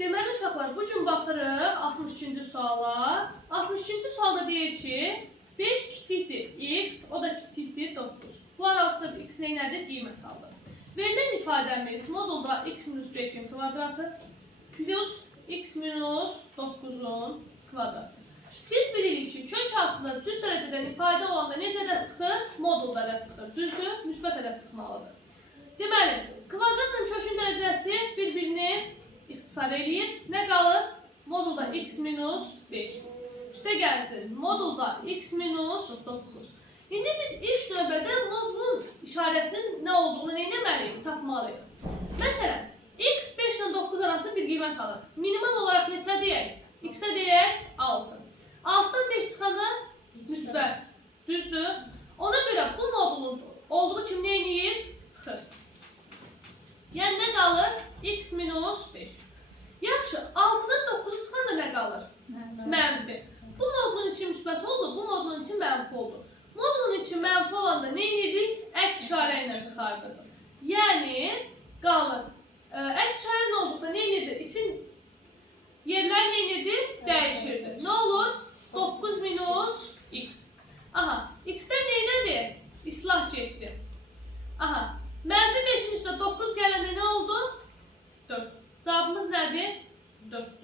Deməli uşaqlar, bu gün baxırıq 62-ci suala. 62-ci sualda deyir ki, 5 kiçikdir x, o da kiçikdir 9. Bu aralıqda x nədir? Qiymət alır. Verilən ifadəmiz modulda x minus 5'in kvadratı plus x minus 9'un kvadratı. Biz bilirik ki, kök altında cüt dərəcədən ifadə olanda necə də çıxır? Modulda da çıxır. Düzdür? Müsbət ədəd çıxmalıdır. Deməli, kvadratın kökün dərəcəsi bir-birini ixtisar eləyir. Nə qalır? Modulda x minus 5. Üstə gəlsin. Modulda x minus 9. İndi biz ilk növbədə modulun işarəsinin nə olduğunu neynəməliyik? Tapmalıyıq. Məsələn, x 5 ilə 9 arası bir qiymət alır. Minimal olaraq neçə deyək? X-ə deyək 6. 6'dan 5 çıxanda müsbət. Düzdür? Ona görə bu modulun olduğu kimi neyniyir? Çıxır. Yəni nə qalır? X minus 5. Yaxşı, 6'dan 9'u çıxanda nə qalır? Mənfi. Bu modulun için müsbət oldu, bu modulun için mənfi oldu. Modulun için mənfi olanda neyiniydik? Əks işarə ilə çıxardıq. Yəni qalır. Əks işarə nə olduqda neyiniydi? İçin yerlər neyiniydi? Dəyişirdi. Nə olur? 9 minus x. Aha, x'dən neynədir? İslah getdi. Aha, mənfi 5'in üstə 9 gələndə nə oldu? 4. Cavabımız nədir? 4.